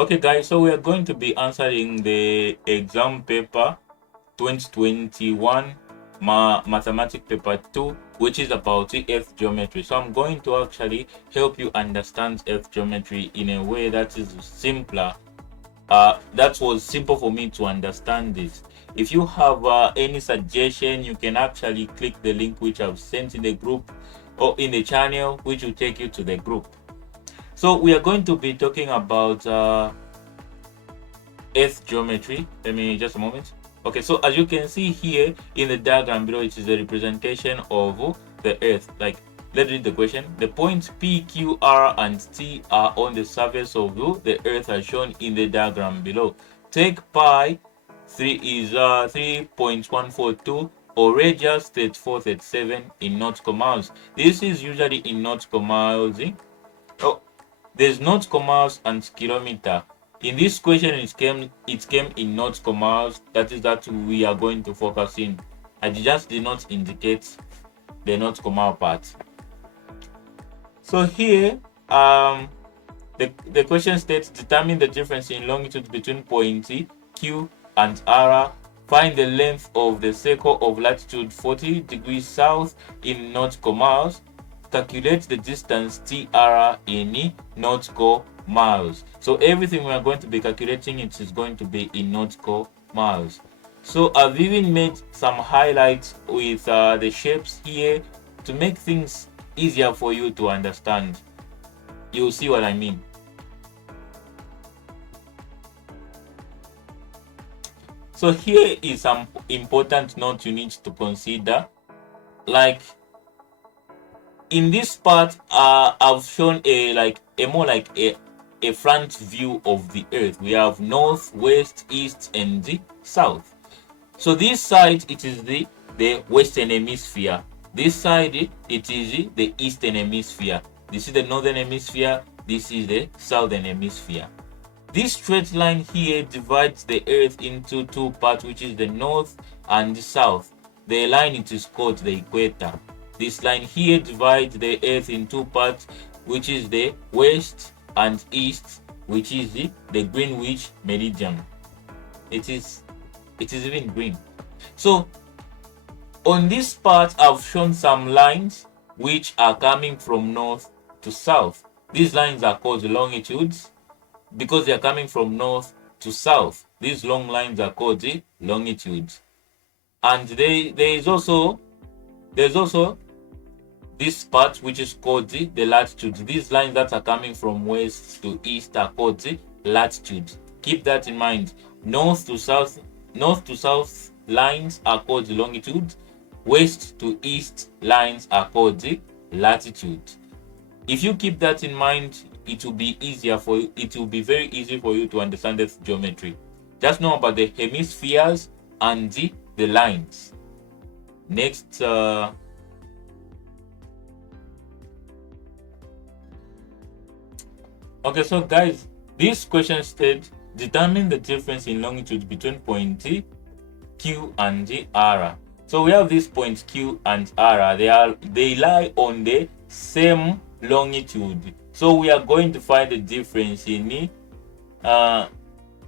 Okay, guys, so we are going to be answering the exam paper 2021 mathematics paper 2, which is about the earth geometry. So I'm going to actually help you understand earth geometry in a way that is simpler. That was simple for me to understand this. If you have any suggestion, you can actually click the link which I've sent in the group or in the channel, which will take you to the group. So we are going to be talking about earth geometry. Let me just a moment. Okay, so as you can see here in the diagram below, it is a representation of the earth. Like, let's read the question. The points P, Q, R, and T are on the surface of the earth as shown in the diagram below. Take pi 3 is 3.142 or radius 3437 in nautical miles. This is usually in nautical miles. Oh, there's nautical miles and kilometer. In this question, it came in nautical miles. That is that we are going to focus in. I just did not indicate the nautical mile part. So here, the question states, determine the difference in longitude between point Q and R. Find the length of the circle of latitude 40 degrees south in nautical miles. Calculate the distance TR in nautical miles. So everything we are going to be calculating, it is going to be in nautical miles. So I've even made some highlights with the shapes here to make things easier for you to understand. You'll see what I mean. So here is some important note you need to consider. Like in this part, I've shown a more like a front view of the earth. We have north, west, east, and the south. So this side, it is the western hemisphere. This side, it is the eastern hemisphere. This is the northern hemisphere. This is the southern hemisphere. This straight line here divides the earth into two parts, which is the north and the south. The line, it is called the equator. This line here divides the earth in two parts, which is the west and east, which is the Greenwich meridian. It is even green. So on this part, I've shown some lines which are coming from north to south. These lines are called longitudes because they are coming from north to south. These long lines are called the longitudes. And there's also this part which is called the latitude. These lines that are coming from west to east are called the latitude. Keep that in mind. North to south lines are called the longitude. West to east lines are called the latitude. If you keep that in mind, it will be easier for you. It will be very easy for you to understand the geometry. Just know about the hemispheres and the lines. Next, okay, so guys, this question states, determine the difference in longitude between point Q and R. So we have this point Q and R. They lie on the same longitude. So we are going to find the difference in I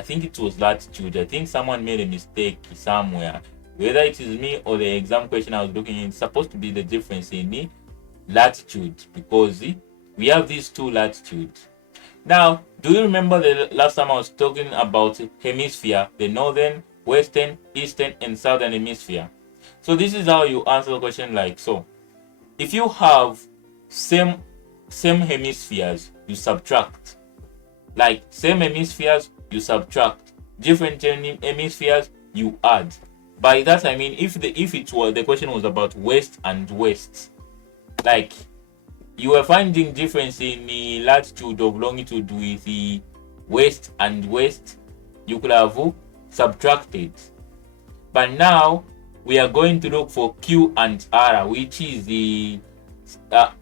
think it was latitude. I think someone made a mistake somewhere. Whether it is me or the exam question I was looking at, it's supposed to be the difference in latitude because we have these two latitudes. Now, do you remember the last time I was talking about hemisphere, the northern, western, eastern, and southern hemisphere? So this is how you answer the question like so. If you have same hemispheres, you subtract. Like same hemispheres, you subtract. Different hemispheres, you add. By that I mean if the question was about west and west, like you were finding difference in the latitude of longitude with the west and west, you could have subtracted. But now we are going to look for Q and R, which is the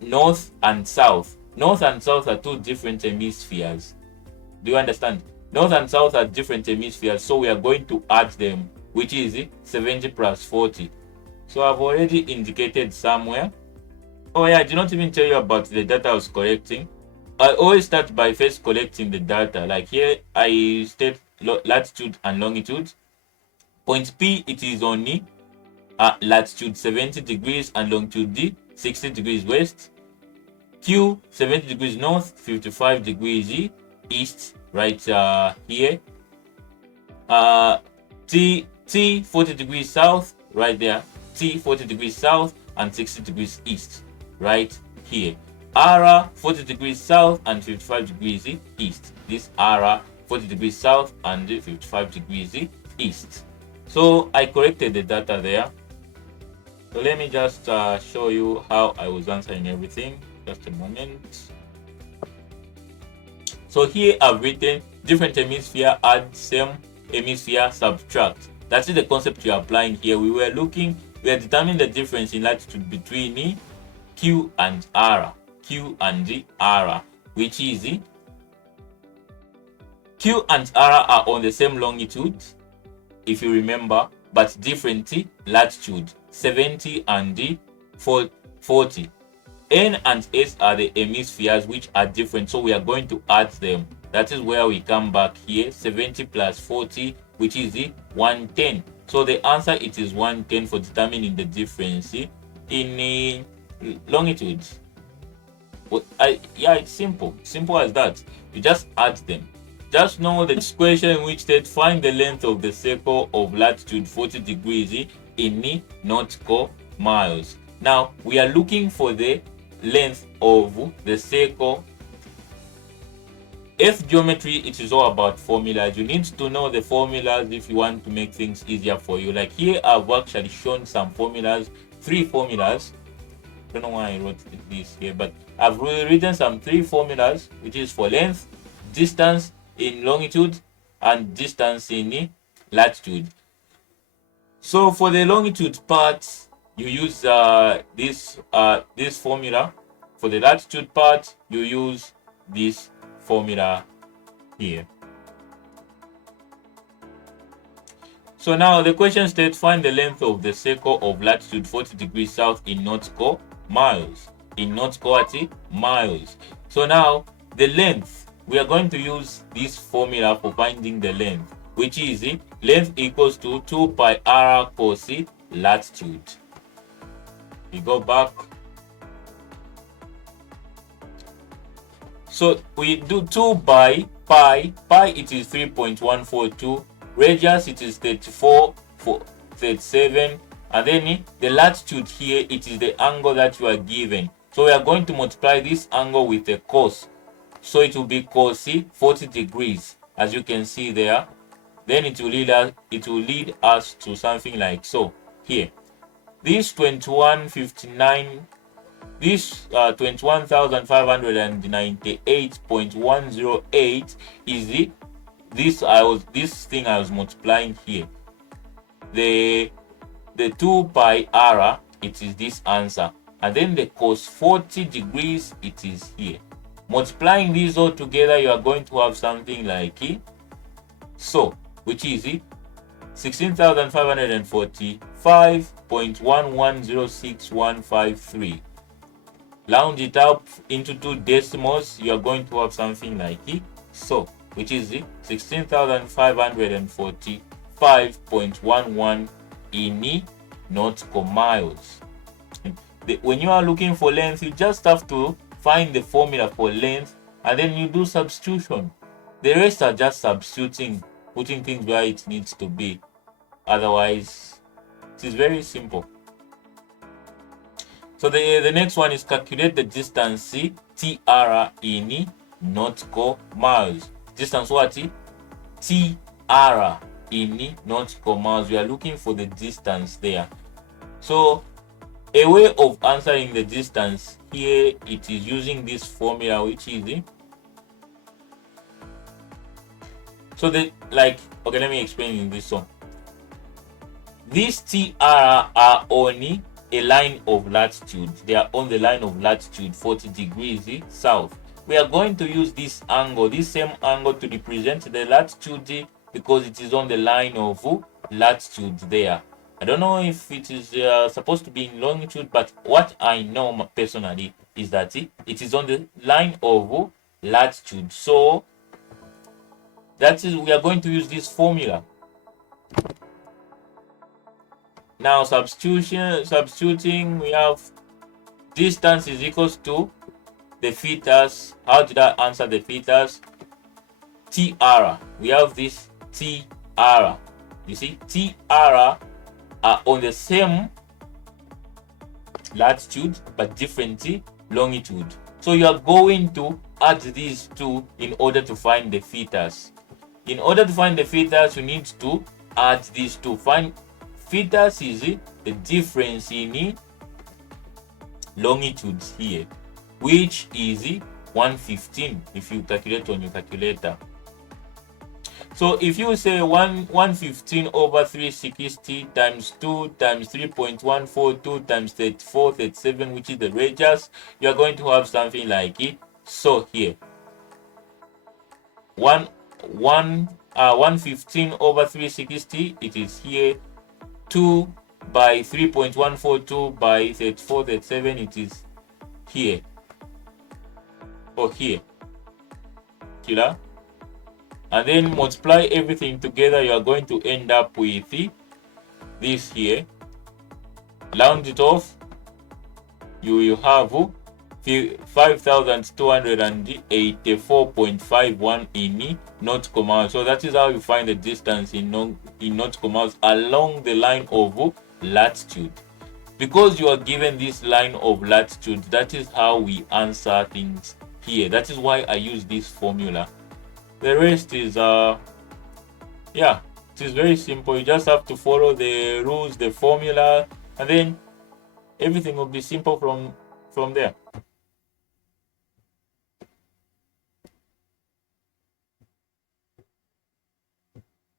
north and south. North and south are two different hemispheres. Do you understand? North and south are different hemispheres, so we are going to add them, which is 70 plus 40. So I've already indicated somewhere. Oh yeah, I did not even tell you about the data I was correcting. I always start by first collecting the data. Like here, I state latitude and longitude. Point P, it is only latitude 70 degrees and longitude D 60 degrees west. Q 70 degrees north, 55 degrees east, right here. T 40 degrees south, right there. T 40 degrees south and 60 degrees east, right here. R 40 degrees south and 55 degrees east. This R 40 degrees south and 55 degrees east. So I corrected the data there. So let me just show you how I was answering everything. Just a moment. So here I've written different hemisphere, add, same hemisphere, subtract. That's the concept you're applying here. We are determining the difference in latitude between Q and R. Q and R, which is Q and R are on the same longitude, if you remember, but different latitude, 70 and 40. N and S are the hemispheres which are different, so we are going to add them. That is where we come back here, 70 plus 40, which is 110. So the answer, it is 110 for determining the difference in longitude. Yeah, it's simple as that. You just add them. Just know the question which states find the length of the circle of latitude 40 degrees in nautical miles. Now we are looking for the length of the circle. Earth geometry, it is all about formulas. You need to know the formulas if you want to make things easier for you. Like here, I've actually shown some formulas, 3 formulas. I don't know why I wrote this here, but I've written some 3 formulas, which is for length, distance in longitude, and distance in latitude. So for the longitude part, you use this formula. For the latitude part, you use this formula here. So now the question states find the length of the circle of latitude 40 degrees south in nautical miles. In nautical miles. So now the length, we are going to use this formula for finding the length, which is length equals to 2 pi r cos latitude. We go back. So we do 2 by pi. Pi, it is 3.142. Radius, it is 37. And then the latitude here, it is the angle that you are given. So we are going to multiply this angle with a cos. So it will be cos 40 degrees, as you can see there. Then it will lead us to something like so. Here, this 2159, this 21,598.108 is this thing I was multiplying here. The 2 pi r, it is this answer, and then the cos 40 degrees, it is here. Multiplying these all together, you are going to have something like so, which is 16,545.1106153. Round it up into 2 decimals, you are going to have something like so, which is 16,545.11 in nautical miles. When you are looking for length, you just have to find the formula for length and then you do substitution. The rest are just substituting, putting things where it needs to be. Otherwise, it is very simple. So the next one is calculate the distance TR in nautical miles. Distance what? TR in nautical miles. We are looking for the distance there. So a way of answering the distance here, it is using this formula, which is so okay, let me explain in this one. These TR are only a line of latitude. They are on the line of latitude 40 degrees south. We are going to use this angle, this same angle, to represent the latitude because it is on the line of latitude there. I don't know if it is supposed to be in longitude, but what I know personally is that it is on the line of latitude. So that is, we are going to use this formula. Now substituting, we have distance is equals to the meters. How did I answer the meters? TR. We have this TR. You see, TR are on the same latitude but different longitude. So you are going to add these two in order to find the meters. In order to find the meters, you need to add these two. Find meters is the difference in longitudes here, which is 115 if you calculate on your calculator. So if you say 115 over 360 times 2 times 3.142 times 37, which is the radius, you are going to have something like it. So here, 115 over 360, it is here. 2 by 3.142 by 37, it is here. Or here. Killer. And then multiply everything together, you are going to end up with this here. Round it off, you will have 5,284.51 in nautical miles. So that is how you find the distance in nautical miles along the line of latitude. Because you are given this line of latitude, that is how we answer things here. That is why I use this formula. The rest is yeah, it is very simple. You just have to follow the rules, the formula, and then everything will be simple from there.